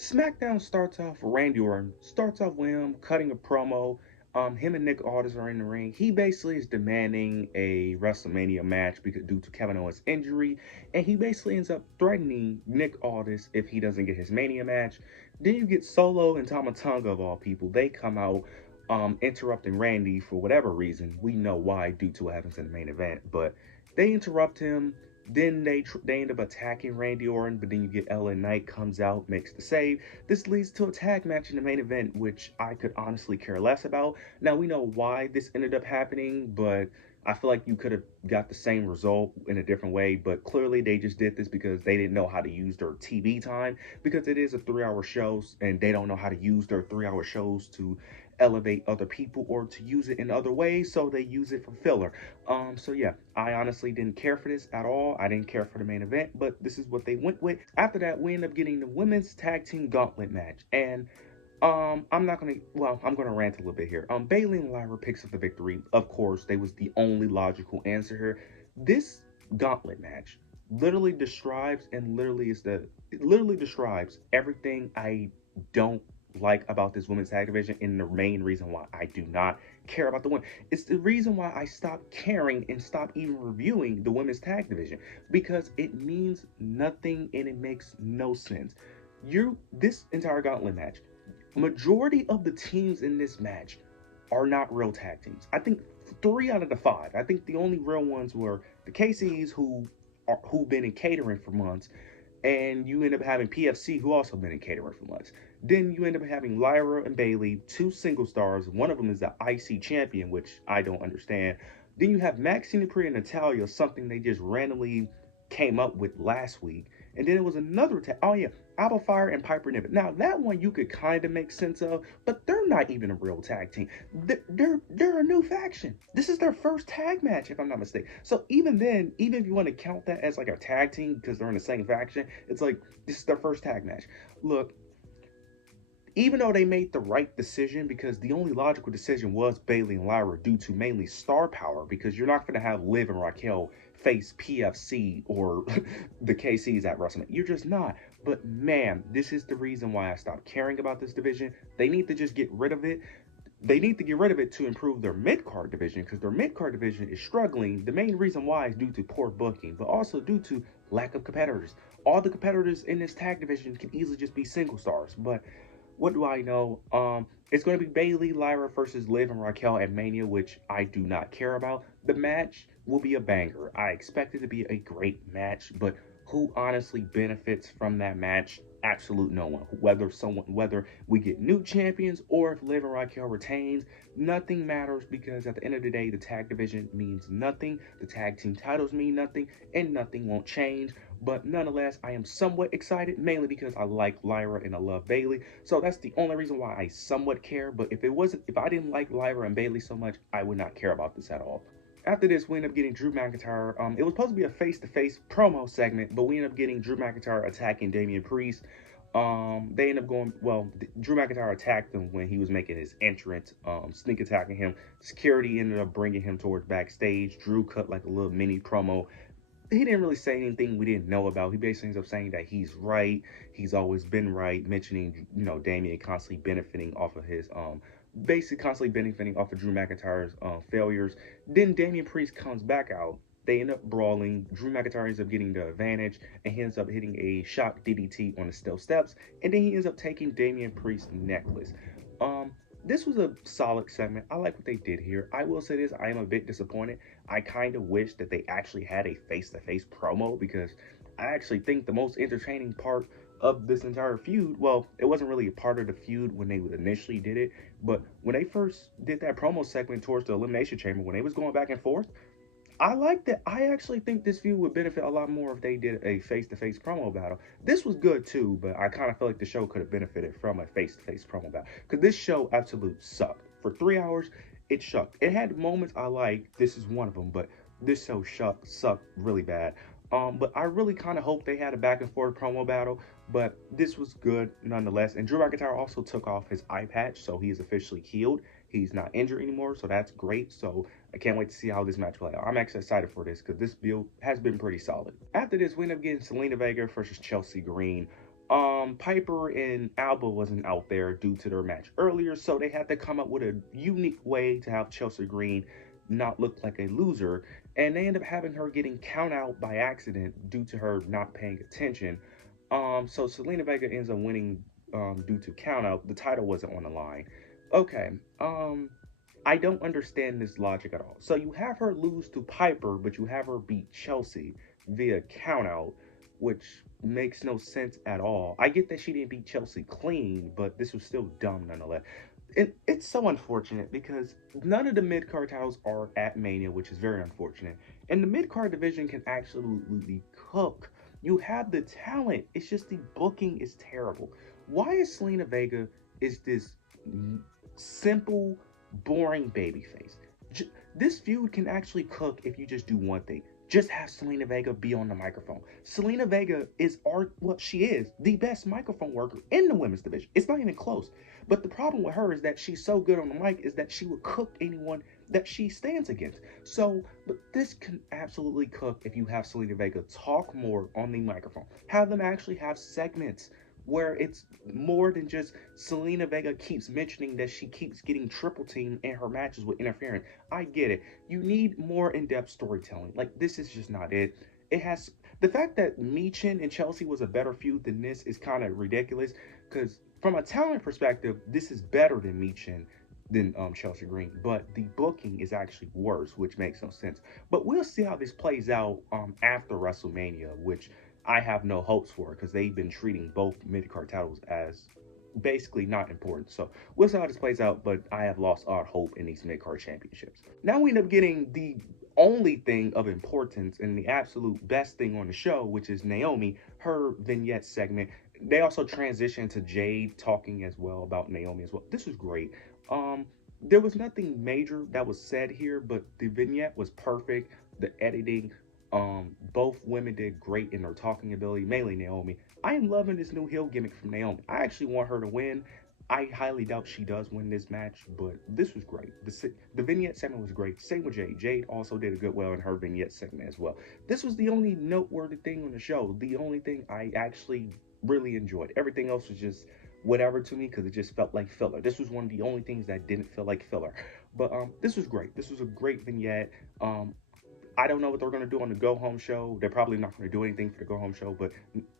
SmackDown starts off, Randy Orton starts off with him cutting a promo. Him and Nick Aldis are in the ring. He basically is demanding a WrestleMania match because due to Kevin Owens' injury, and he basically ends up threatening Nick Aldis if he doesn't get his Mania match. Then you get Solo and Tama Tonga of all people. They come out, interrupting Randy for whatever reason. We know why due to what happens in the main event, but they interrupt him. Then they end up attacking Randy Orton, but then you get LA Knight comes out, makes the save. This leads to a tag match in the main event, which I could honestly care less about. Now we know why this ended up happening, but I feel like you could have got the same result in a different way. But clearly they just did this because they didn't know how to use their TV time, because it is a 3 hour show and they don't know how to use their 3 hour shows to elevate other people or to use it in other ways, so they use it for filler. So yeah, I honestly didn't care for this at all. I didn't care for the main event, but this is what they went with. After that, we end up getting the women's tag team gauntlet match, and I'm gonna rant a little bit here. Bailey and Lyra picks up the victory. Of course, they was the only logical answer here. This gauntlet match literally describes everything I don't like about this women's tag division, and the main reason why I do not care about the women. It's the reason why I stopped caring and stopped even reviewing the women's tag division, because it means nothing and it makes no sense. This entire gauntlet match, majority of the teams in this match are not real tag teams. I think 3 out of the 5. I think the only real ones were the KCs, who've been in catering for months, and you end up having PFC, who also been in catering for months. Then you end up having Lyra and Bailey, 2 single stars. One of them is the IC champion, which I don't understand. Then you have Maxine Dupree and Natalia, something they just randomly came up with last week. And then it was another oh yeah, Alba Fire and Piper Niven. Now that one you could kind of make sense of, but they're not even a real tag team. They're a new faction. This is their first tag match, if I'm not mistaken. So even then, even if you want to count that as like a tag team because they're in the same faction, it's like this is their first tag match. Look, even though they made the right decision, because the only logical decision was Bailey and Lyra due to mainly star power, because you're not going to have Liv and Raquel face PFC or the KCs at WrestleMania. You're just not. But man, this is the reason why I stopped caring about this division. They need to just get rid of it. They need to get rid of it to improve their mid-card division, because their mid-card division is struggling. The main reason why is due to poor booking, but also due to lack of competitors. All the competitors in this tag division can easily just be single stars, but what do I know? It's going to be Bailey, Lyra versus Liv and Raquel at Mania, which I do not care about. The match will be a banger. I expect it to be a great match, but who honestly benefits from that match? Absolute no one. Whether we get new champions or if Liv and Raquel retains, nothing matters, because at the end of the day, the tag division means nothing. The tag team titles mean nothing, and nothing won't change. But nonetheless, I am somewhat excited, mainly because I like Lyra and I love Bailey. So that's the only reason why I somewhat care. But if I didn't like Lyra and Bailey so much, I would not care about this at all. After this, we end up getting Drew McIntyre. It was supposed to be a face-to-face promo segment, but we end up getting Drew McIntyre attacking Damian Priest. They end up going, Drew McIntyre attacked him when he was making his entrance, sneak attacking him. Security ended up bringing him towards backstage. Drew cut like a little mini promo. He didn't really say anything we didn't know about. He basically ends up saying that he's right. He's always been right, mentioning, Damian constantly benefiting off of his, constantly benefiting off of Drew McIntyre's failures. Then Damian Priest comes back out. They end up brawling. Drew McIntyre ends up getting the advantage, and he ends up hitting a shock DDT on the steel steps, and then he ends up taking Damian Priest's necklace. This was a solid segment. I like what they did here. I will say this, I am a bit disappointed. I kind of wish that they actually had a face-to-face promo, because I actually think the most entertaining part of this entire feud, well, it wasn't really a part of the feud when they initially did it, but when they first did that promo segment towards the Elimination Chamber, when they was going back and forth, I like that. I actually think this feud would benefit a lot more if they did a face-to-face promo battle. This was good too, but I kind of feel like the show could have benefited from a face-to-face promo battle, because this show absolutely sucked. For 3 hours, it sucked. It had moments I liked. This is one of them, but this show sucked really bad. But I really kind of hope they had a back and forth promo battle, but this was good nonetheless. And Drew McIntyre also took off his eye patch, so he is officially healed. He's not injured anymore, so that's great. So I can't wait to see how this match plays out. I'm actually excited for this, because this build has been pretty solid. After this, we end up getting Selena Vega versus Chelsea Green. Piper and Alba wasn't out there due to their match earlier, so they had to come up with a unique way to have Chelsea Green not look like a loser, and they end up having her getting count out by accident due to her not paying attention. So Selena Vega ends up winning due to count out. The title wasn't on the line. Okay. I don't understand this logic at all. So you have her lose to Piper, but you have her beat Chelsea via countout, which makes no sense at all. I get that she didn't beat Chelsea clean, but this was still dumb nonetheless. And it's so unfortunate because none of the mid card titles are at Mania, which is very unfortunate. And the mid card division can absolutely cook. You have the talent. It's just the booking is terrible. Why is Selena Vega is this simple, boring babyface? This feud can actually cook if you just do one thing. Just have Selena Vega be on the microphone. Selena Vega is what she is, the best microphone worker in the women's division. It's not even close. But the problem with her is that she's so good on the mic is that she would cook anyone that she stands against. So, but this can absolutely cook if you have Selena Vega talk more on the microphone. Have them actually have segments where it's more than just Selena Vega keeps mentioning that she keeps getting triple teamed in her matches with interference. I get it. You need more in-depth storytelling. Like, this is just not it. It has the fact that Michin and Chelsea was a better feud than this is kind of ridiculous because from a talent perspective, this is better than Michin than Chelsea Green, but the booking is actually worse, which makes no sense. But we'll see how this plays out after WrestleMania, which I have no hopes for because they've been treating both mid-card titles as basically not important. So we'll see how this plays out, but I have lost all hope in these mid-card championships. Now we end up getting the only thing of importance and the absolute best thing on the show, which is Naomi, her vignette segment. They also transitioned to Jade talking as well about Naomi as well. This was great. There was nothing major that was said here, but the vignette was perfect. The editing, both women did great in their talking ability, mainly Naomi. I am loving this new heel gimmick from Naomi. I actually want her to win. I highly doubt she does win this match, but this was great. The vignette segment was great. Same with Jade. Jade also did a good well in her vignette segment as well. This was the only noteworthy thing on the show. The only thing I actually really enjoyed. Everything else was just whatever to me because it just felt like filler. This was one of the only things that didn't feel like filler. But this was great. This was a great vignette. I don't know what they're going to do on the Go Home show. They're probably not going to do anything for the Go Home show,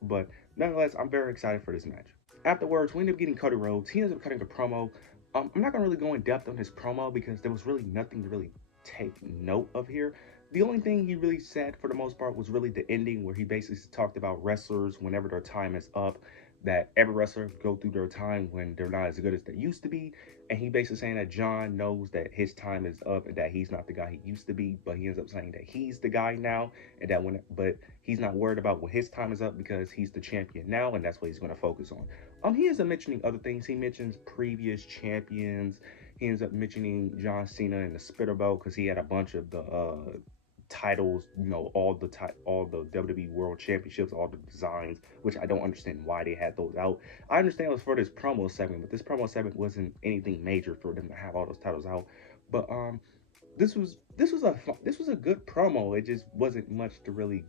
but nonetheless, I'm very excited for this match. Afterwards, we ended up getting Cody Rhodes. He ended up cutting a promo. I'm not going to really go in depth on his promo because there was really nothing to really take note of here. The only thing he really said for the most part was really the ending where he basically talked about wrestlers whenever their time is up, that every wrestler go through their time when they're not as good as they used to be. And he basically saying that John knows that his time is up and that he's not the guy he used to be, but he ends up saying that he's the guy now and that but he's not worried about when his time is up because he's the champion now and that's what he's going to focus on. He ends up mentioning other things. He mentions previous champions. He ends up mentioning John Cena and the Spitter Belt because he had a bunch of the titles, all the WWE World Championships, all the designs, which I don't understand why they had those out. I understand it was for this promo segment, but this promo segment wasn't anything major for them to have all those titles out. But this was a good promo. It just wasn't much to really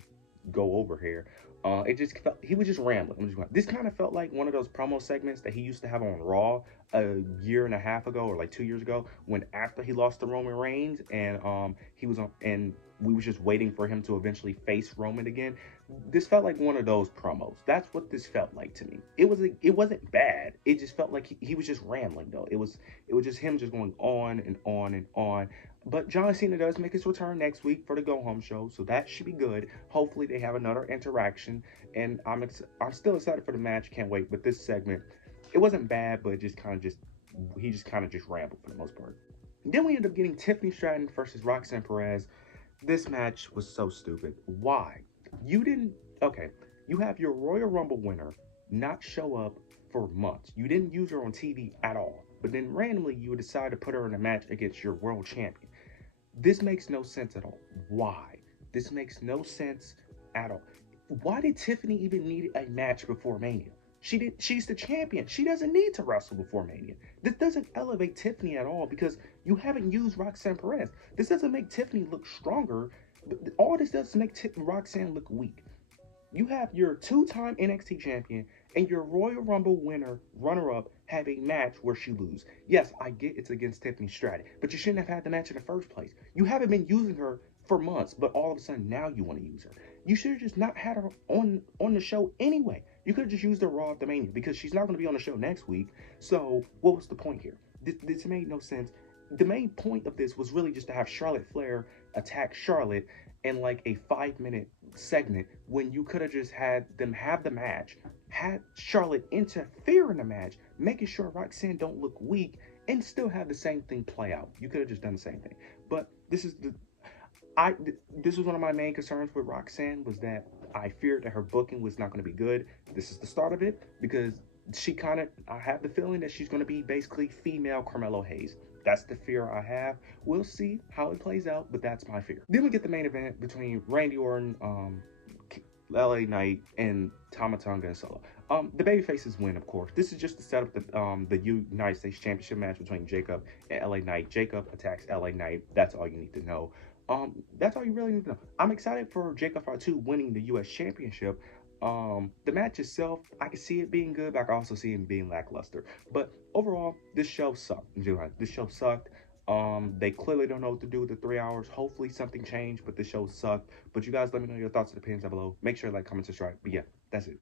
go over here. It just felt he was just rambling. This kind of felt like one of those promo segments that he used to have on Raw a year and a half ago or like 2 years ago, when after he lost to Roman Reigns and he was on and we was just waiting for him to eventually face Roman again. This felt like one of those promos. That's what this felt like to me. It wasn't bad. It just felt like he was just rambling though. It was just him just going on and on and on. But John Cena does make his return next week for the Go Home show, so that should be good. Hopefully they have another interaction, and I'm still excited for the match. Can't wait. But this segment, it wasn't bad, but he just kind of just rambled for the most part. Then we ended up getting Tiffany Stratton versus Roxanne Perez. This match was so stupid. Why? Okay, you have your Royal Rumble winner not show up for months. You didn't use her on TV at all. But then randomly you decide to put her in a match against your world champion. This makes no sense at all. Why? This makes no sense at all. Why did Tiffany even need a match before Mania? She's the champion. She doesn't need to wrestle before Mania. This doesn't elevate Tiffany at all because you haven't used Roxanne Perez. This doesn't make Tiffany look stronger. All this does is make Roxanne look weak. You have your two-time NXT champion and your Royal Rumble winner, runner-up, have a match where she lose. Yes, I get it's against Tiffany Stratton, but you shouldn't have had the match in the first place. You haven't been using her for months, but all of a sudden now you want to use her. You should have just not had her on the show anyway. You could have just used her Raw at the Mania because she's not going to be on the show next week. So what was the point here? This made no sense. The main point of this was really just to have Charlotte Flair attack Charlotte in like a 5 minute segment when you could have just had them have the match, had Charlotte interfere in the match, making sure Roxanne don't look weak, and still have the same thing play out. You could have just done the same thing. But this was one of my main concerns with Roxanne, was that I feared that her booking was not going to be good. This is the start of it, because I have the feeling that she's going to be basically female Carmelo Hayes. That's the fear I have. We'll see how it plays out, but that's my fear. Then we get the main event between Randy Orton, LA Knight, and Tama Tonga and Solo. The babyfaces win, of course. This is just to set up the United States Championship match between Jacob and LA Knight. Jacob attacks LA Knight. That's all you need to know. That's all you really need to know. I'm excited for Jacob Fatu winning the U.S. Championship. The match itself, I can see it being good, but I can also see it being lackluster. But overall, this show sucked. This show sucked. They clearly don't know what to do with the 3 hours. Hopefully something changed, but the show sucked. But you guys let me know your thoughts and opinions down below. Make sure to like, comment, subscribe. But yeah, that's it.